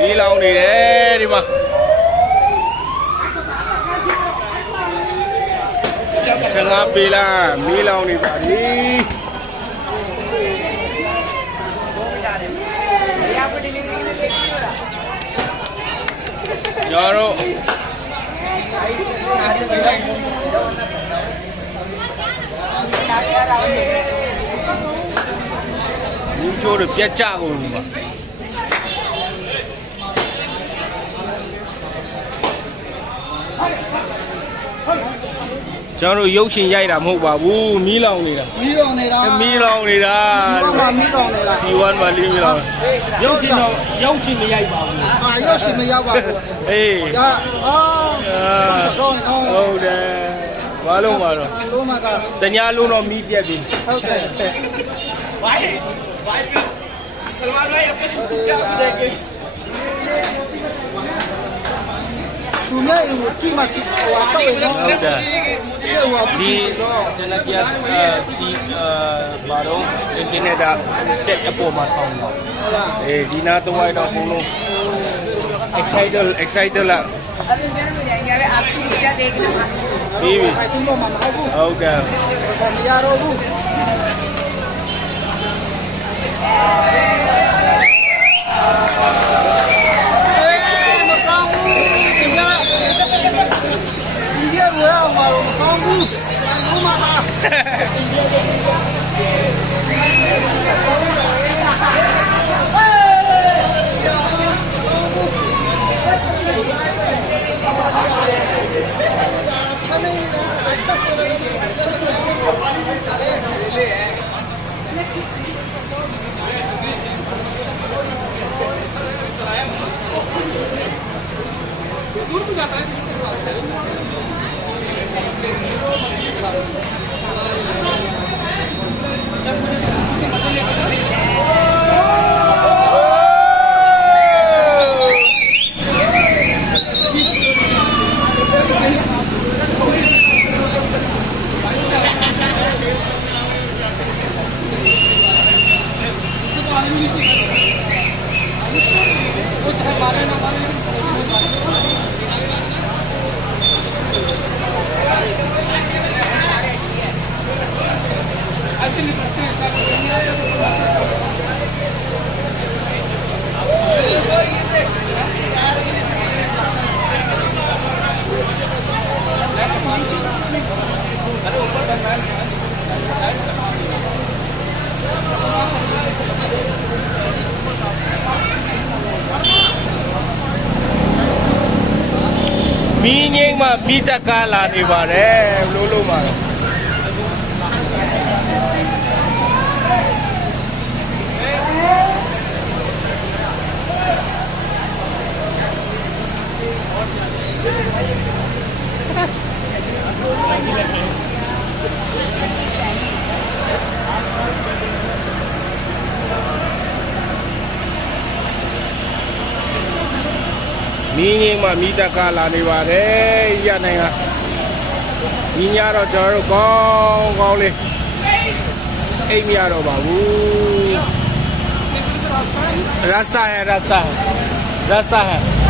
မီးလောင်နေတယ်ဒီမှာ15ပေလားမီးလောင်နေပါပြီကျွန်တော်တို့မီးချိုးတွေပြတ်ကျကုန်ပြီပါကျွန်တော်တို့ရုပ်ရှင်ရိုက်တာမဟုတ်ပါဘူးမီးလောင်နေတာမီးလောင်နေတာမီးလောင်နေတာစီဝမ်းမှာမီးလောင်ရုပ်ရှင်တော့ရုပ်ရှင်မရိုက်ပါဘူးရုပ်ရှင်မရောက်ပါဘူးအေးဟုတ်တယ်ဘာလို့မတော့လုံးမကတညာလုံးတော့မီးပြက်ပြီဟုတ်တယ်ဝိုင်းကလမရွေးရပြတ်ကြတယ်ကေသူနဲ့ဒီမှာဒီဟိုတော့ရအောင်ဟုတ်တယ်ဒီကျွန်တော်ပြဒီဘာတော့အင်တာနက်ဆက်အပေါ်မှာတောင်းတာဟုတ်လားအေးဒီနာတော့ဝိုင်းတော့ဘုံလုံး excited လားပြီးပြီဟုတ်ကဲ့မရတော့ဘူးမီးငိမ့်မှမီးတက်ကားလာနေပါတယ်လို့မှာမီးငိမ့်မှမီးတက်ကားလာနေပါတယ်ရနိုင်ကညီညာတော့ကျွန်တော်တို့ကောင်းလေးအိမ်မရတော့ပါဘူးरास्ता है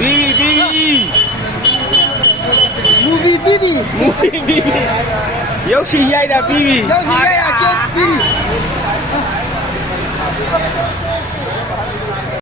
Bibi ရုပ်ရှင်ရိုက်တာပြီးပြီရုပ်ရှင်ရိုက်တာကျပြီးပြီ